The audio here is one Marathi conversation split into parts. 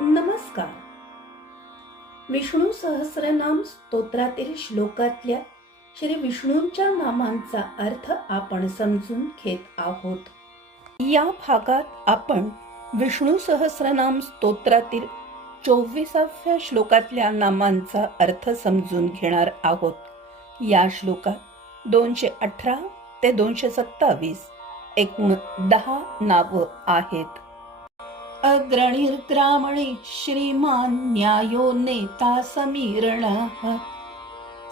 नमस्कार. विष्णू सहस्रनाम स्तोत्रातील श्लोकातल्या श्री विष्णूंच्या नामांचा अर्थ आपण समजून घेत आहोत. या भागात आपण विष्णू सहस्रनाम स्तोत्रातील चोवीसाव्या श्लोकातल्या नामांचा अर्थ समजून घेणार आहोत. या श्लोकात दोनशे अठरा ते दोनशे सत्तावीस एकूण दहा नावं आहेत. अग्रणीर्ग्रामणी श्रीमान न्यायो नेता समीरणः।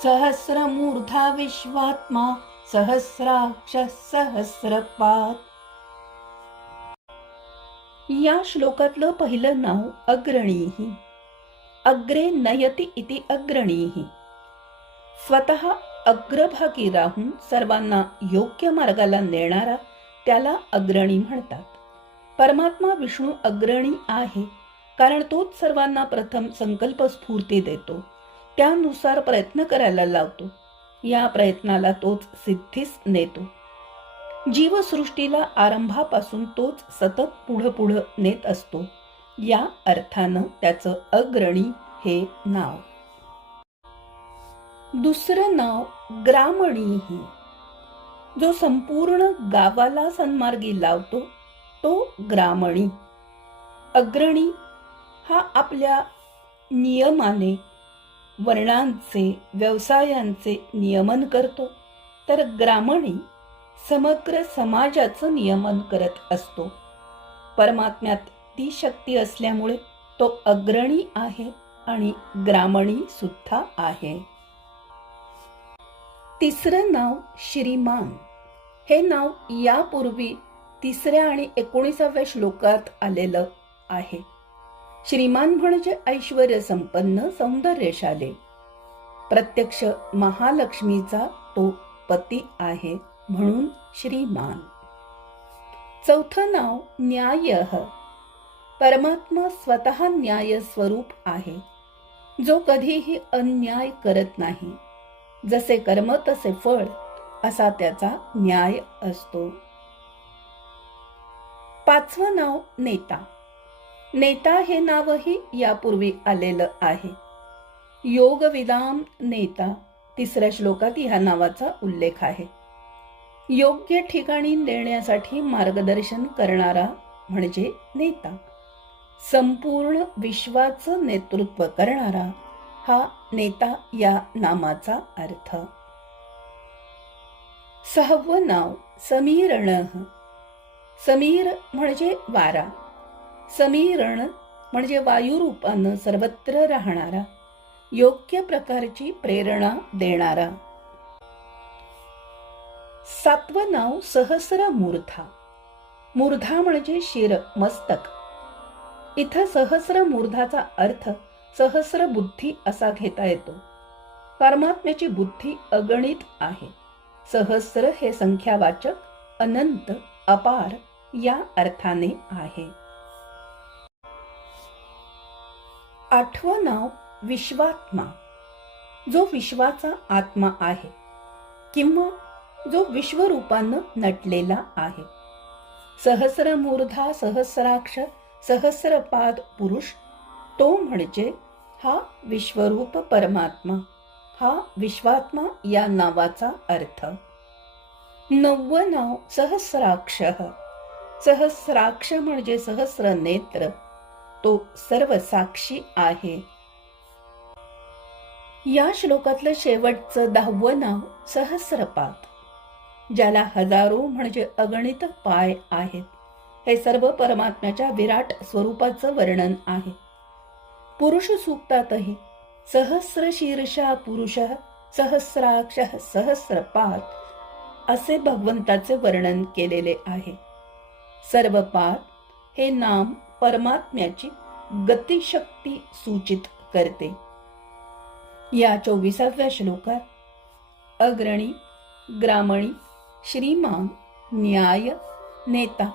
सहस्रमूर्धा विश्वात्मा सहस्राक्ष सहस्रपात या श्लोकातलं पहिलं नाव अग्रणीही अग्रे नयति इति अग्रणीही स्वतः अग्रभागी राहून सर्वांना योग्य मार्गाला नेणारा त्याला अग्रणी म्हणतात। परमात्मा विष्णू अग्रणी आहे कारण तोच सर्वांना प्रथम संकल्प स्फूर्ती देतो. त्यानुसार प्रयत्न करायला लावतो. या प्रयत्नाला तोच सिद्धीस नेतो. जीवसृष्टीला आरंभापासून तोच सतत पुढं पुढं नेत असतो. या अर्थानं त्याचं अग्रणी हे नाव. दुसरं नाव ग्रामणीही. जो संपूर्ण गावाला सन्मार्गी लावतो तो ग्रामणी. अग्रणी हा आपल्या नियमाने वर्णांचे व्यवसायांचे नियमन करतो. तर ग्रामणी समग्र समाजाचं नियमन करत असतो. परमात्म्यात ती शक्ती असल्यामुळे तो अग्रणी आहे आणि ग्रामणी सुद्धा आहे. तिसरं नाव श्रीमान. हे नाव यापूर्वी तिसऱ्या आणि एकोणीसाव्या श्लोकात आलेलं आहे. श्रीमान म्हणजे ऐश्वर संपन्न सौंदर्यशाले. प्रत्यक्ष महालक्ष्मीचा तो पती आहे म्हणून श्रीमान. चौथं नाव न्याय. परमात्मा स्वतः न्याय स्वरूप आहे. जो कधीही अन्याय करत नाही. जसे कर्म तसे फळ असा त्याचा न्याय असतो. पाचवं नाव नेता. नेता हे नावही यापूर्वी आलेलं आहे. योगविदाम नेता तिसऱ्या श्लोकात ह्या नावाचा उल्लेख आहे. योग्य ठिकाणी नेण्यासाठी मार्गदर्शन करणारा म्हणजे नेता. संपूर्ण विश्वाचं नेतृत्व करणारा हा नेता या नामाचा अर्थ. सहावं नाव समीरण. समीर म्हणजे वारा. समीरण म्हणजे वायुरूपानं सर्वत्र राहणारा. योग्य प्रकारची प्रेरणा देणारा. सातवं नाव सहस्र मूर्धा. मूर्धा म्हणजे शिर मस्तक. इथं सहस्र मूर्धाचा अर्थ सहस्र बुद्धी असा घेता येतो. परमात्म्याची बुद्धी अगणित आहे. सहस्र हे संख्यावाचक अनंत अपार या अर्थाने आहे. आठवं नाव विश्वात्मा. जो विश्वाचा आत्मा आहे किंवा जो विश्वरूपानं नटलेला आहे. सहस्रमूर्धा सहस्राक्ष सहस्रपाद पुरुष तो म्हणजे हा विश्वरूप परमात्मा हा विश्वात्मा या नावाचा अर्थ. नव्व नाव सहस्राक्ष. सहस्राक्ष म्हणजे सहस्र नेत्र तो सर्व साक्षी आहे. या श्लोकातलं शेवटचं दहावं नाव सहस्रपात ज्याला हजारो म्हणजे अगणित पाय आहेत. हे सर्व परमात्म्याच्या विराट स्वरूपाचं वर्णन आहे. पुरुष सूक्तातही सहस्र शीर्षा पुरुष सहस्राक्ष सहस्रपात असे भगवंताचे वर्णन केलेले आहे. सर्व पात हे नाम परमात्म्याची गतिशक्ती सूचित करते. या चोवीसाव्या श्लोकात अग्रणी ग्रामणी श्रीमान न्याय नेता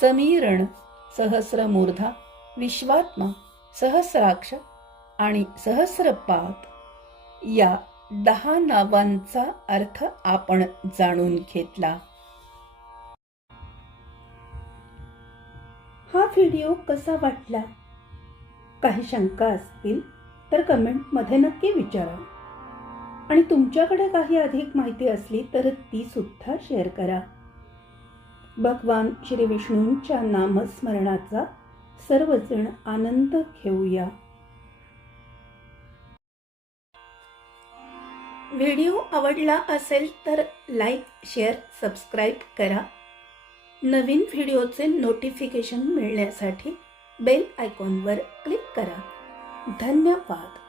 समीरण सहस्रमूर्धा विश्वात्मा सहस्राक्ष आणि सहस्रपात या दहा नावांचा अर्थ आपण जाणून घेतला. हा व्हिडिओ कसा वाटला? काही शंका असतील तर कमेंटमध्ये नक्की विचारा. आणि तुमच्याकडे काही अधिक माहिती असली तर ती सुद्धा शेअर करा. भगवान श्री विष्णूंच्या नामस्मरणाचा सर्वजण आनंद घेऊया. व्हिडिओ आवडला असेल तर लाईक शेअर सबस्क्राईब करा. नवीन व्हिडिओचे नोटिफिकेशन मिळण्यासाठी बेल आयकॉनवर क्लिक करा. धन्यवाद.